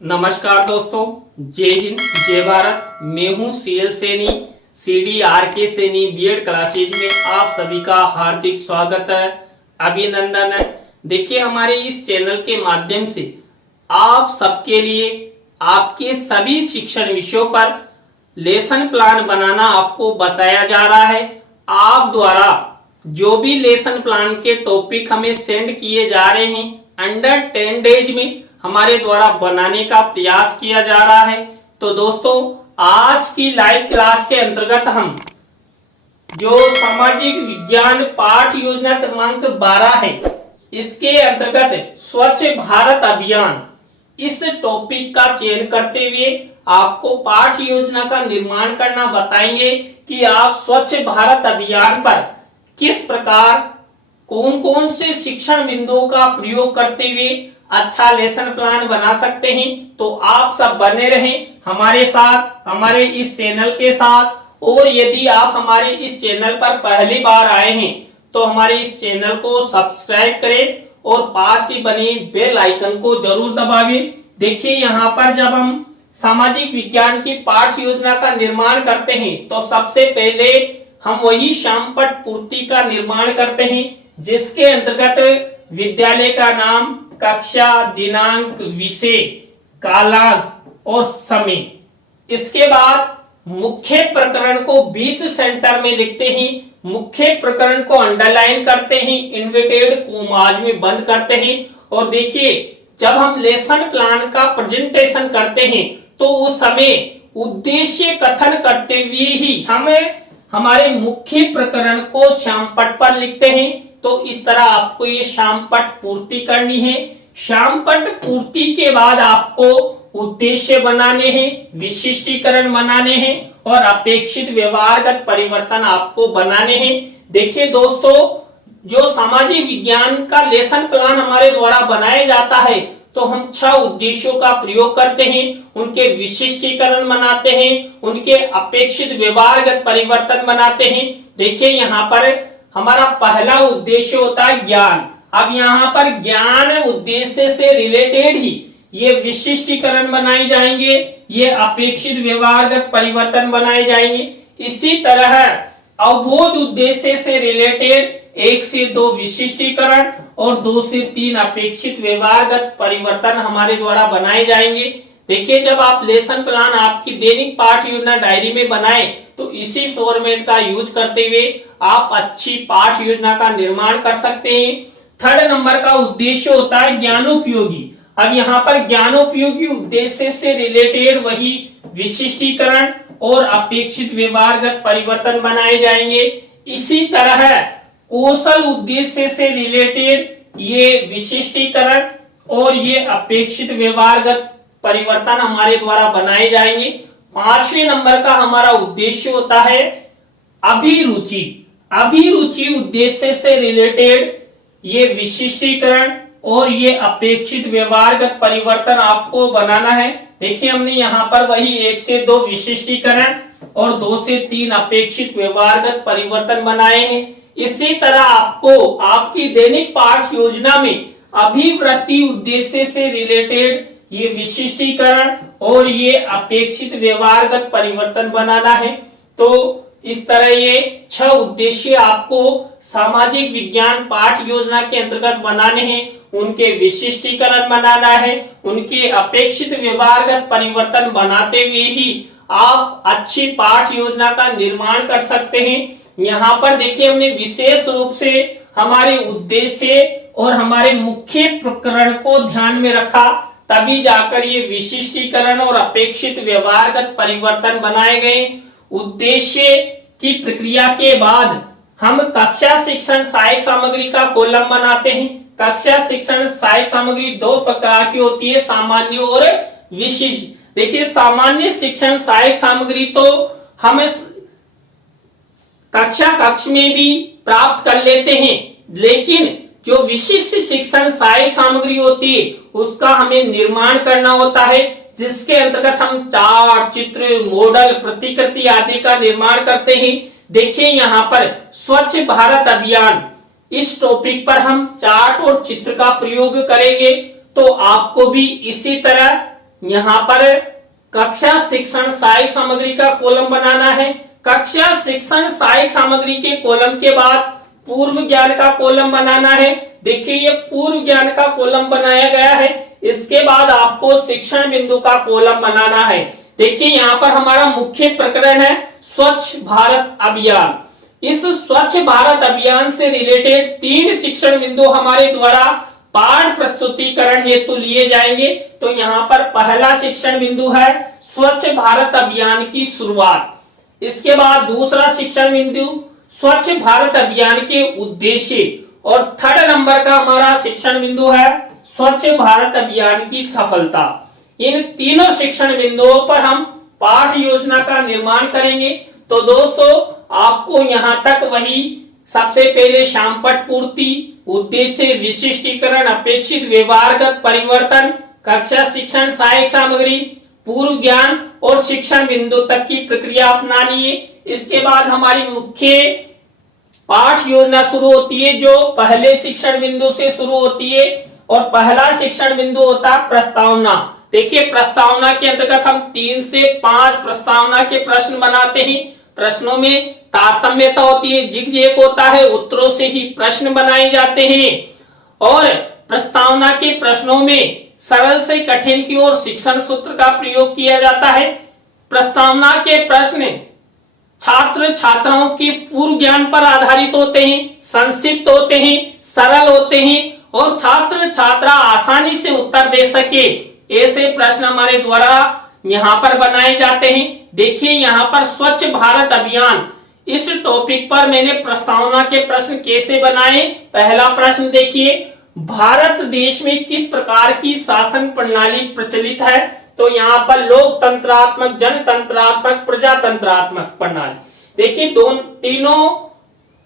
नमस्कार दोस्तों, जय हिंद जय भारत। मैं हूं CL Saini, CDRK Saini BEd classes में आप सभी का हार्दिक स्वागत है, अभिनंदन है। देखिए, हमारे इस चैनल के माध्यम से आप सबके लिए आपके सभी शिक्षण विषयों पर लेसन प्लान बनाना आपको बताया जा रहा है। आप द्वारा जो भी लेसन प्लान के टॉपिक हमें सेंड किए जा रहे हैं, अंडर 10 डेज में हमारे द्वारा बनाने का प्रयास किया जा रहा है। तो दोस्तों, आज की लाइव क्लास के अंतर्गत हम जो सामाजिक विज्ञान पाठ योजना क्रमांक 12 है, इसके अंतर्गत स्वच्छ भारत अभियान इस टॉपिक का चयन करते हुए आपको पाठ योजना का निर्माण करना बताएंगे कि आप स्वच्छ भारत अभियान पर किस प्रकार कौन कौन से शिक्षण बिंदुओं का प्रयोग करते हुए अच्छा लेसन प्लान बना सकते हैं। तो आप सब बने रहें हमारे साथ, हमारे इस चैनल के साथ। और यदि आप हमारे इस चैनल पर पहली बार आए हैं तो हमारे इस चैनल को सब्सक्राइब करें और पास ही बने बेल आइकन को जरूर दबाइए। देखिए, यहाँ पर जब हम सामाजिक विज्ञान की पाठ योजना का निर्माण करते हैं तो सबसे पहले हम वही श्यामपट्ट पूर्ति का निर्माण करते हैं, जिसके अंतर्गत विद्यालय का नाम, कक्षा, दिनांक, विषय, कालांश और समय। इसके बाद मुख्य प्रकरण को बीच सेंटर में लिखते हैं, मुख्य प्रकरण को अंडरलाइन करते हैं, इन्वर्टेड कोमाज में बंद करते हैं। और देखिए, जब हम लेसन प्लान का प्रेजेंटेशन करते हैं तो उस समय उद्देश्य कथन करते हुए ही हमें हमारे मुख्य प्रकरण को श्यामपट्ट पर लिखते हैं। तो इस तरह आपको ये श्यामपट्ट पूर्ति करनी है। श्यामपट्ट पूर्ति के बाद आपको उद्देश्य बनाने हैं, विशिष्टीकरण बनाने हैं और अपेक्षित व्यवहारगत परिवर्तन आपको बनाने हैं। देखिए दोस्तों, जो सामाजिक विज्ञान का लेसन प्लान हमारे द्वारा बनाया जाता है तो हम 6 उद्देश्यों का प्रयोग करते हैं, उनके विशिष्टीकरण बनाते हैं, उनके अपेक्षित व्यवहारगत परिवर्तन बनाते हैं। देखिए, यहाँ पर हमारा पहला उद्देश्य होता है ज्ञान। अब यहाँ पर ज्ञान उद्देश्य से रिलेटेड ही ये विशिष्टीकरण बनाए जाएंगे, ये अपेक्षित व्यवहारगत परिवर्तन बनाए जाएंगे। इसी तरह अवबोध उद्देश्य से रिलेटेड 1 से 2 विशिष्टीकरण और 2 से 3 अपेक्षित व्यवहारगत परिवर्तन हमारे द्वारा बनाए जाएंगे। देखिए, जब आप लेसन प्लान आपकी दैनिक पाठ योजना डायरी में बनाएं तो इसी फॉर्मेट का यूज करते हुए आप अच्छी पाठ योजना का निर्माण कर सकते हैं। थर्ड नंबर का उद्देश्य होता है ज्ञानोपयोगी। अब यहाँ पर ज्ञानोपयोगी उद्देश्य से रिलेटेड वही विशिष्टीकरण और अपेक्षित व्यवहारगत परिवर्तन बनाए जाएंगे। इसी तरह कौशल उद्देश्य से रिलेटेड ये विशिष्टीकरण और ये अपेक्षित व्यवहारगत परिवर्तन हमारे द्वारा बनाए जाएंगे। 5वें नंबर का हमारा उद्देश्य होता है अभिरुचि। अभिरुचि उद्देश्य से रिलेटेड ये विशिष्टीकरण और ये अपेक्षित व्यवहारगत परिवर्तन आपको बनाना है। देखिए, हमने यहाँ पर वही 1 से 2 विशिष्टीकरण और 2 से 3 अपेक्षित व्यवहारगत परिवर्तन बनाए हैं। इसी तरह आपको आपकी दैनिक पाठ योजना में अभिवृत्ति उद्देश्य से रिलेटेड ये विशिष्टीकरण और ये अपेक्षित व्यवहारगत परिवर्तन बनाना है। तो इस तरह ये 6 उद्देश्य आपको सामाजिक विज्ञान पाठ योजना के अंतर्गत बनाने हैं। उनके विशिष्टीकरण बनाना है, उनके अपेक्षित व्यवहारगत परिवर्तन बनाते हुए ही आप अच्छी पाठ योजना का निर्माण कर सकते हैं। यहाँ पर देखिए, हमने विशेष रूप से हमारे उद्देश्य और हमारे मुख्य प्रकरण को ध्यान में रखा, तभी जाकर ये विशिष्टीकरण और अपेक्षित व्यवहारगत परिवर्तन बनाए गए। उद्देश्य की प्रक्रिया के बाद हम कक्षा शिक्षण सहायक सामग्री का कॉलम बनाते हैं। कक्षा शिक्षण सहायक सामग्री 2 प्रकार की होती है, सामान्य और विशिष्ट। देखिए, सामान्य शिक्षण सहायक सामग्री तो हम कक्षा कक्ष में भी प्राप्त कर लेते हैं, लेकिन जो विशिष्ट शिक्षण सहायक सामग्री होती है उसका हमें निर्माण करना होता है, जिसके अंतर्गत हम चार्ट, चित्र, मॉडल, प्रतिकृति आदि का निर्माण करते हैं। देखिए, यहाँ पर स्वच्छ भारत अभियान इस टॉपिक पर हम चार्ट और चित्र का प्रयोग करेंगे। तो आपको भी इसी तरह यहाँ पर कक्षा शिक्षण सहायक सामग्री का कॉलम बनाना है। कक्षा शिक्षण सहायक सामग्री के कॉलम के बाद पूर्व ज्ञान का कॉलम बनाना है। देखिए ये पूर्व ज्ञान का कॉलम बनाया गया है। इसके बाद आपको शिक्षण बिंदु का कॉलम बनाना है। देखिए यहाँ पर हमारा मुख्य प्रकरण है स्वच्छ भारत अभियान। इस स्वच्छ भारत अभियान से रिलेटेड 3 शिक्षण बिंदु हमारे द्वारा पाठ प्रस्तुतिकरण हेतु लिए जाएंगे। तो यहाँ पर पहला शिक्षण बिंदु है स्वच्छ भारत अभियान की शुरुआत। इसके बाद दूसरा शिक्षण बिंदु स्वच्छ भारत अभियान के उद्देश्य और 3rd नंबर का हमारा शिक्षण बिंदु है स्वच्छ भारत अभियान की सफलता। इन तीनों शिक्षण बिंदुओं पर हम पाठ योजना का निर्माण करेंगे। तो दोस्तों आपको यहाँ तक वही सबसे पहले शामपट पूर्ति, उद्देश्य, विशिष्टीकरण, अपेक्षित व्यवहारगत परिवर्तन, कक्षा शिक्षण सहायक सामग्री, पूर्व ज्ञान और शिक्षण बिंदु तक की प्रक्रिया अपनानी है। इसके बाद हमारी मुख्य पाठ योजना शुरू होती है जो पहले शिक्षण बिंदु से शुरू होती है और पहला शिक्षण बिंदु होता है प्रस्तावना। देखिए प्रस्तावना के अंतर्गत हम 3 से 5 प्रस्तावना के प्रश्न बनाते हैं। प्रश्नों में तारतम्यता होती है, जिग-जैग होता है, उत्तरों से ही प्रश्न बनाए जाते हैं और प्रस्तावना के प्रश्नों में सरल से कठिन की ओर शिक्षण सूत्र का प्रयोग किया जाता है। प्रस्तावना के प्रश्न छात्र छात्राओं के पूर्व ज्ञान पर आधारित होते हैं, संक्षिप्त होते हैं, सरल होते हैं और छात्र छात्रा आसानी से उत्तर दे सके, ऐसे प्रश्न हमारे द्वारा यहाँ पर बनाए जाते हैं। देखिए यहाँ पर स्वच्छ भारत अभियान इस टॉपिक पर मैंने प्रस्तावना के प्रश्न कैसे बनाए। पहला प्रश्न देखिए, भारत देश में किस प्रकार की शासन प्रणाली प्रचलित है। तो यहाँ पर लोकतंत्रात्मक, जनतंत्रात्मक, प्रजातंत्रात्मक प्रणाली। देखिए तीनों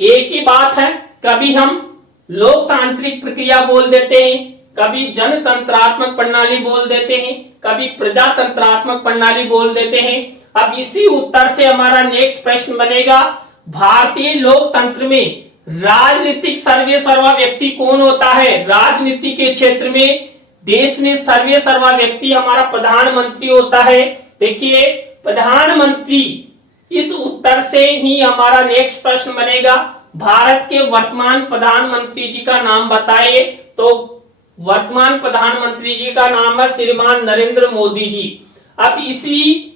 एक ही बात है। कभी हम लोकतांत्रिक प्रक्रिया बोल देते हैं, कभी जनतंत्रात्मक प्रणाली बोल देते हैं, कभी प्रजातंत्रात्मक प्रणाली बोल देते हैं। अब इसी उत्तर से हमारा नेक्स्ट प्रश्न बनेगा, भारतीय लोकतंत्र में राजनीतिक सर्वे सर्वा व्यक्ति कौन होता है। राजनीति के क्षेत्र में देश में सर्वे सर्वा व्यक्ति हमारा प्रधानमंत्री होता है। देखिए प्रधानमंत्री, इस उत्तर से ही हमारा नेक्स्ट प्रश्न बनेगा, भारत के वर्तमान प्रधानमंत्री जी का नाम बताइए। तो वर्तमान प्रधानमंत्री जी का नाम है श्रीमान नरेंद्र मोदी जी। अब इसी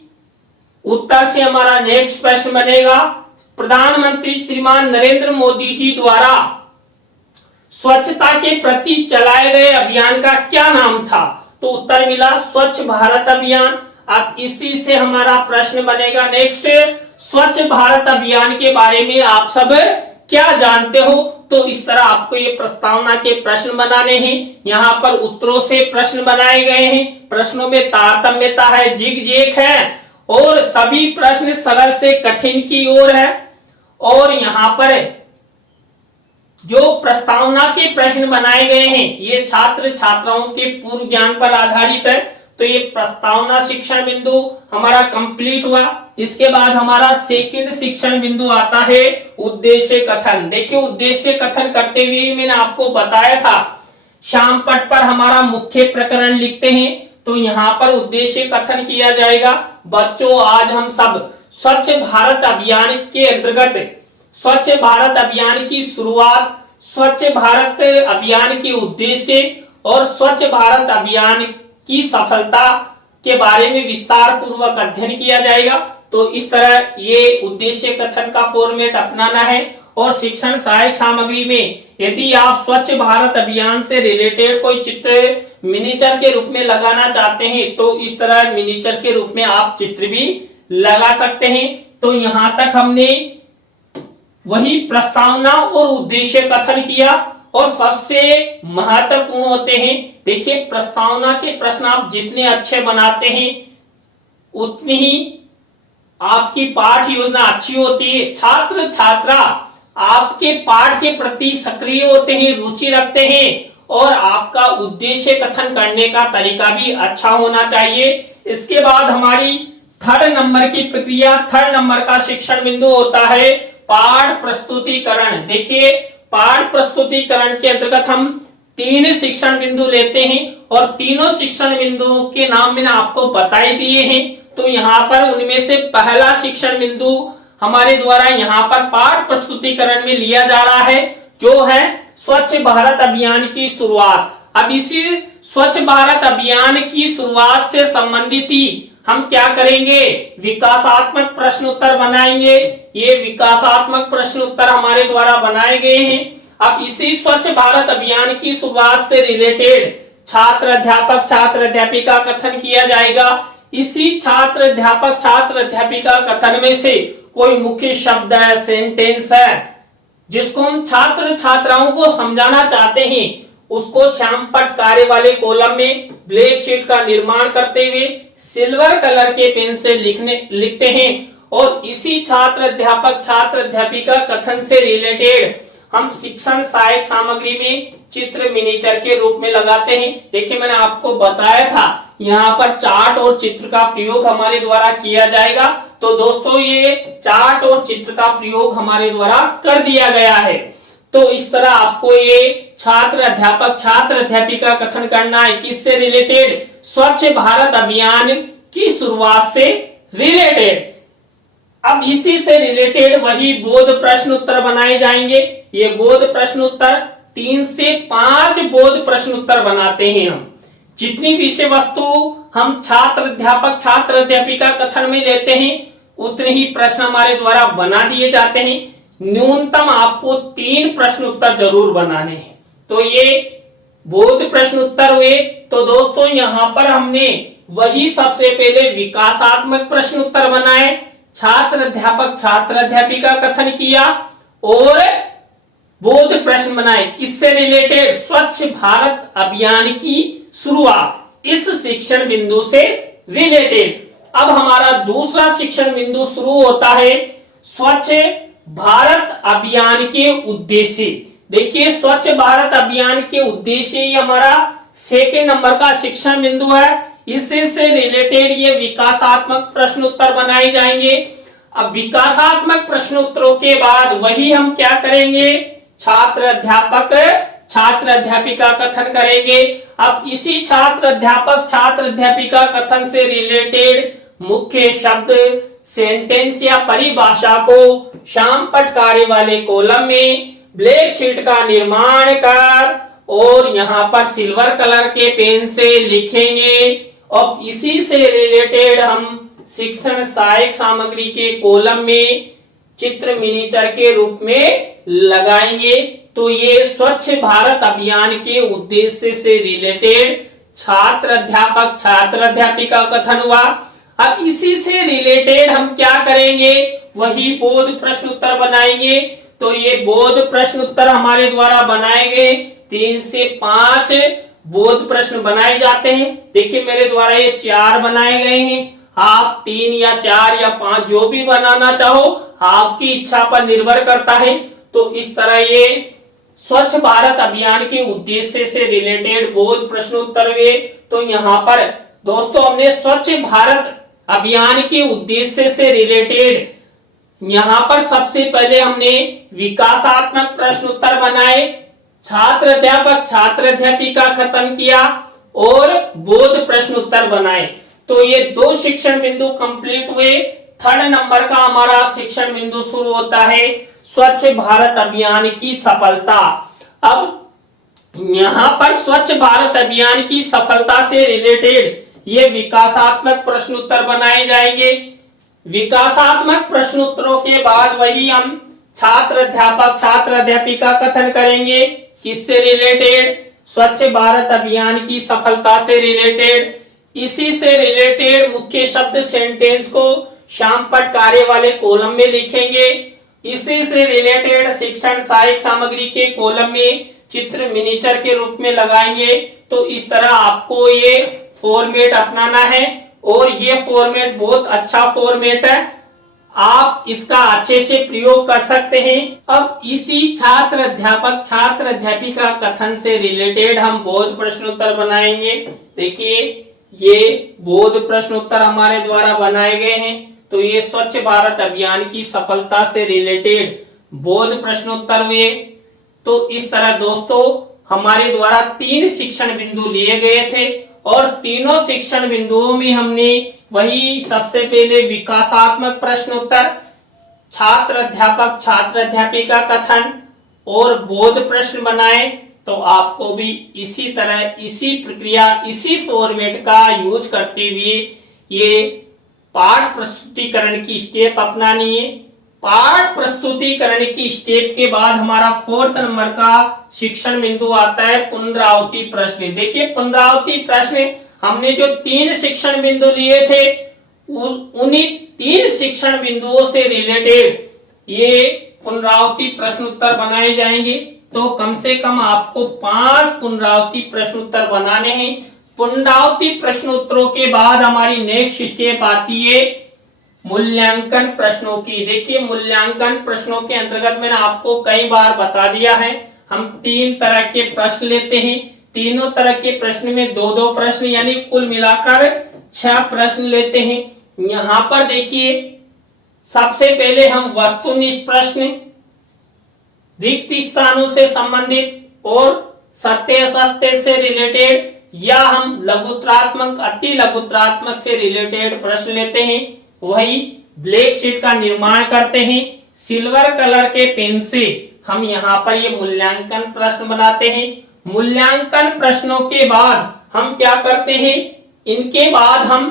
उत्तर से हमारा नेक्स्ट प्रश्न बनेगा, प्रधानमंत्री श्रीमान नरेंद्र मोदी जी द्वारा स्वच्छता के प्रति चलाए गए अभियान का क्या नाम था। तो उत्तर मिला स्वच्छ भारत अभियान। अब इसी से हमारा प्रश्न बनेगा नेक्स्ट, स्वच्छ भारत अभियान के बारे में आप सब क्या जानते हो। तो इस तरह आपको ये प्रस्तावना के प्रश्न बनाने हैं। यहाँ पर उत्तरों से प्रश्न बनाए गए हैं। प्रश्नों में तारतम्यता है, जिग-जैग है और सभी प्रश्न सरल से कठिन की ओर है। और यहाँ पर जो प्रस्तावना के प्रश्न बनाए गए हैं ये छात्र छात्राओं के पूर्व ज्ञान पर आधारित है। तो ये प्रस्तावना शिक्षण बिंदु हमारा कंप्लीट हुआ। इसके बाद हमारा सेकंड शिक्षण बिंदु आता है उद्देश्य कथन। देखिए उद्देश्य कथन करते हुए मैंने आपको बताया था शामपट पर हमारा मुख्य प्रकरण लिखते हैं। तो यहाँ पर उद्देश्य कथन किया जाएगा। बच्चों आज हम सब स्वच्छ भारत अभियान के अंतर्गत स्वच्छ भारत अभियान की शुरुआत, स्वच्छ भारत अभियान के उद्देश्य और स्वच्छ भारत अभियान की सफलता के बारे में विस्तार पूर्वक अध्ययन किया जाएगा। तो इस तरह ये उद्देश्य कथन का फॉर्मेट अपनाना है। और शिक्षण सहायक सामग्री में यदि आप स्वच्छ भारत अभियान से रिलेटेड कोई चित्र मिनिएचर के रूप में लगाना चाहते हैं तो इस तरह मिनिएचर के रूप में आप चित्र भी लगा सकते हैं। तो यहाँ तक हमने वही प्रस्तावना और उद्देश्य कथन किया। और सबसे महत्वपूर्ण होते हैं, देखिए प्रस्तावना के प्रश्न आप जितने अच्छे बनाते हैं उतनी ही आपकी पाठ योजना अच्छी होती है। छात्र छात्रा आपके पाठ के प्रति सक्रिय होते हैं, रुचि रखते हैं और आपका उद्देश्य कथन करने का तरीका भी अच्छा होना चाहिए। इसके बाद हमारी 3rd नंबर की प्रक्रिया, 3rd नंबर का शिक्षण बिंदु होता है पाठ प्रस्तुतिकरण। देखिए पाठ प्रस्तुतिकरण के अंतर्गत हम तीन शिक्षण बिंदु लेते हैं और तीनों शिक्षण बिंदुओं के नाम मैंने आपको बता ही दिए हैं। तो यहाँ पर उनमें से पहला शिक्षण बिंदु हमारे द्वारा यहाँ पर पाठ प्रस्तुतिकरण में लिया जा रहा है, जो है स्वच्छ भारत अभियान की शुरुआत। अब इसी स्वच्छ भारत अभियान की शुरुआत से संबंधित ही हम क्या करेंगे, विकासात्मक प्रश्न उत्तर बनाएंगे। ये विकासात्मक प्रश्न उत्तर हमारे द्वारा बनाए गए हैं। अब इसी स्वच्छ भारत अभियान की शुरुआत से रिलेटेड छात्र अध्यापक छात्र अध्यापिका कथन किया जाएगा। इसी छात्र अध्यापक छात्र अध्यापिका कथन में से कोई मुख्य शब्द है, सेंटेंस है, जिसको हम छात्र छात्राओं को समझाना चाहते हैं, उसको श्याम पट कार्य वाले कॉलम में ब्लैक शीट का निर्माण करते हुए सिल्वर कलर के पेन से लिखते हैं और इसी छात्र अध्यापक छात्र अध्यापिका कथन से रिलेटेड हम शिक्षण सहायक सामग्री में चित्र मिनीचर के रूप में लगाते हैं। देखिए मैंने आपको बताया था यहाँ पर चार्ट और चित्र का प्रयोग हमारे द्वारा किया जाएगा। तो दोस्तों ये चार्ट और चित्र का प्रयोग हमारे द्वारा कर दिया गया है। तो इस तरह आपको ये छात्र अध्यापक छात्र अध्यापिका कथन करना है, किससे रिलेटेड, स्वच्छ भारत अभियान की शुरुआत से रिलेटेड। अब इसी से रिलेटेड वही बोध प्रश्न उत्तर बनाए जाएंगे। ये बोध प्रश्न उत्तर 3 से 5 बोध प्रश्न उत्तर बनाते हैं हम। जितनी विषय वस्तु हम छात्र अध्यापक छात्र अध्यापिका कथन में लेते हैं उतने ही प्रश्न हमारे द्वारा बना दिए जाते हैं। न्यूनतम आपको 3 प्रश्न उत्तर जरूर बनाने हैं। तो ये बोध प्रश्न उत्तर हुए। तो दोस्तों यहाँ पर हमने वही सबसे पहले विकासात्मक प्रश्न उत्तर बनाए, छात्र अध्यापक छात्र अध्यापिका कथन किया और बोध प्रश्न बनाए, किससे रिलेटेड, स्वच्छ भारत अभियान की शुरुआत, इस शिक्षण बिंदु से रिलेटेड। अब हमारा दूसरा शिक्षण बिंदु शुरू होता है स्वच्छ भारत अभियान के उद्देश्य। देखिए स्वच्छ भारत अभियान के उद्देश्य ही हमारा सेकेंड नंबर का शिक्षण बिंदु है। इससे से रिलेटेड ये विकासात्मक प्रश्न उत्तर बनाए जाएंगे। अब विकासात्मक प्रश्न उत्तरों के बाद वही हम क्या करेंगे, छात्र अध्यापक छात्र अध्यापिका कथन करेंगे। अब इसी छात्र अध्यापक छात्र अध्यापिका कथन से रिलेटेड मुख्य शब्द, सेंटेंस या परिभाषा को श्याम पट कार्य वाले कॉलम में ब्लैक शीट का निर्माण कर और यहाँ पर सिल्वर कलर के पेन से लिखेंगे और इसी से रिलेटेड हम शिक्षण सहायक सामग्री के कॉलम में चित्र मिनीचर के रूप में लगाएंगे। तो ये स्वच्छ भारत अभियान के उद्देश्य से रिलेटेड छात्र अध्यापक छात्र अध्यापिका कथन हुआ। अब इसी से रिलेटेड हम क्या करेंगे, वही बोध प्रश्न उत्तर बनाएंगे। तो ये बोध प्रश्न उत्तर हमारे द्वारा बनाए गए 3 से 5 बोध प्रश्न बनाए जाते हैं। देखिए मेरे द्वारा ये 4 बनाए गए हैं, आप 3 या 4 या 5 जो भी बनाना चाहो आपकी इच्छा पर निर्भर करता है। तो इस तरह ये स्वच्छ भारत अभियान के उद्देश्य से रिलेटेड बोध प्रश्न उत्तर हुए। तो यहाँ पर दोस्तों हमने स्वच्छ भारत अभियान के उद्देश्य से रिलेटेड यहाँ पर सबसे पहले हमने विकासात्मक प्रश्न उत्तर बनाए, छात्र अध्यापक छात्र अध्यापिका कथन किया और बोध प्रश्न उत्तर बनाए। तो ये 2 शिक्षण बिंदु कंप्लीट हुए। थर्ड नंबर का हमारा शिक्षण बिंदु शुरू होता है स्वच्छ भारत अभियान की सफलता। अब यहाँ पर स्वच्छ भारत अभियान की सफलता से रिलेटेड ये विकासात्मक प्रश्न उत्तर बनाए जाएंगे। विकासात्मक प्रश्न उत्तरों के बाद वही हम छात्र अध्यापक छात्र अध्यापिका कथन करेंगे, किससे रिलेटेड, स्वच्छ भारत अभियान की सफलता से रिलेटेड। इसी से रिलेटेड मुख्य शब्द सेंटेंस को श्याम पट कार्य वाले कॉलम में लिखेंगे। इसी से रिलेटेड शिक्षण सहायक सामग्री के कॉलम में चित्र मिनीचर के रूप में लगाएंगे। तो इस तरह आपको ये फॉर्मेट अपनाना है और ये फॉर्मेट बहुत अच्छा फॉर्मेट है, आप इसका अच्छे से प्रयोग कर सकते हैं। अब इसी छात्र अध्यापक छात्र अध्यापिका कथन से रिलेटेड हम बोध प्रश्न उत्तर बनाएंगे। देखिए ये बोध प्रश्न उत्तर हमारे द्वारा बनाए गए हैं। तो ये स्वच्छ भारत अभियान की सफलता से रिलेटेड बोध प्रश्न उत्तर हुए। तो इस तरह दोस्तों हमारे द्वारा 3 शिक्षण बिंदु लिए गए थे और तीनों शिक्षण बिंदुओं में हमने वही सबसे पहले विकासात्मक प्रश्न उत्तर, छात्र अध्यापक छात्र अध्यापिका कथन और बोध प्रश्न बनाए। तो आपको भी इसी तरह, इसी प्रक्रिया, इसी फॉर्मेट का यूज करते हुए ये पाठ प्रस्तुतिकरण की स्टेप अपनानी है। पाठ प्रस्तुतिकरण की स्टेप के बाद हमारा 4th नंबर का शिक्षण बिंदु आता है पुनरावृत्ति प्रश्न। देखिए पुनरावृत्ति प्रश्न, हमने जो 3 शिक्षण बिंदु लिए थे उन्हीं 3 शिक्षण बिंदुओं से रिलेटेड ये पुनरावृत्ति प्रश्न उत्तर बनाए जाएंगे। तो कम से कम आपको 5 पुनरावृत्ति प्रश्न उत्तर बनाने हैं। पुनरावृत्ति प्रश्न उत्तरों के बाद हमारी नेक्स्ट स्टेप आती है मूल्यांकन प्रश्नों की। देखिए मूल्यांकन प्रश्नों के अंतर्गत मैंने आपको कई बार बता दिया है, हम 3 तरह के प्रश्न लेते हैं। तीनों तरह के प्रश्न में 2-2 प्रश्न यानी कुल मिलाकर 6 प्रश्न लेते हैं। यहाँ पर देखिए सबसे पहले हम वस्तुनिष्ठ प्रश्न, रिक्त स्थानों से संबंधित और सत्य असत्य से रिलेटेड, या हम लघुत्रात्मक अति लघुत्रात्मक से रिलेटेड प्रश्न लेते हैं। वही ब्लैक शीट का निर्माण करते हैं। सिल्वर कलर के पेन से हम यहाँ पर ये मूल्यांकन प्रश्न बनाते हैं। मूल्यांकन प्रश्नों के बाद हम क्या करते हैं, इनके बाद हम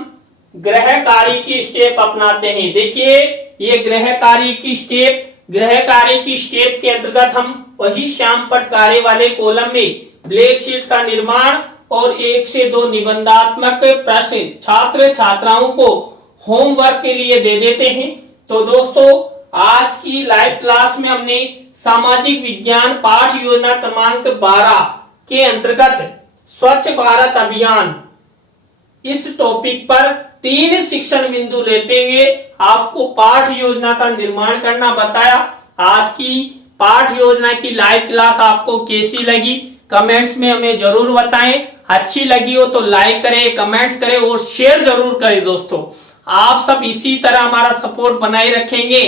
गृह कार्य की स्टेप अपनाते हैं। देखिए ये गृह कार्य की स्टेप, गृह कार्य की स्टेप के अंतर्गत हम वही श्यामपट्ट कार्य वाले कॉलम में ब्लैक शीट का निर्माण और 1 से 2 निबंधात्मक प्रश्न छात्र छात्राओं को होमवर्क के लिए दे देते हैं। तो दोस्तों आज की लाइव क्लास में हमने सामाजिक विज्ञान पाठ योजना क्रमांक 12 के अंतर्गत स्वच्छ भारत अभियान इस टॉपिक पर 3 शिक्षण बिंदु लेते हुए आपको पाठ योजना का निर्माण करना बताया। आज की पाठ योजना की लाइव क्लास आपको कैसी लगी कमेंट्स में हमें जरूर बताएं। अच्छी लगी हो तो लाइक करें, कमेंट्स करें और शेयर जरूर करें। दोस्तों आप सब इसी तरह हमारा सपोर्ट बनाए रखेंगे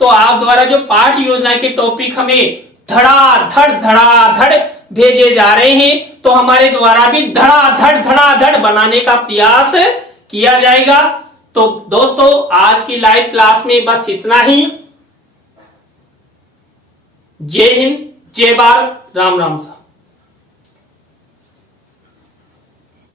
तो आप द्वारा जो पाठ योजना के टॉपिक हमें धड़ाधड़ भेजे जा रहे हैं तो हमारे द्वारा भी धड़ाधड़ बनाने का प्रयास किया जाएगा। तो दोस्तों आज की लाइव क्लास में बस इतना ही। जय हिंद, जय भारत, राम राम।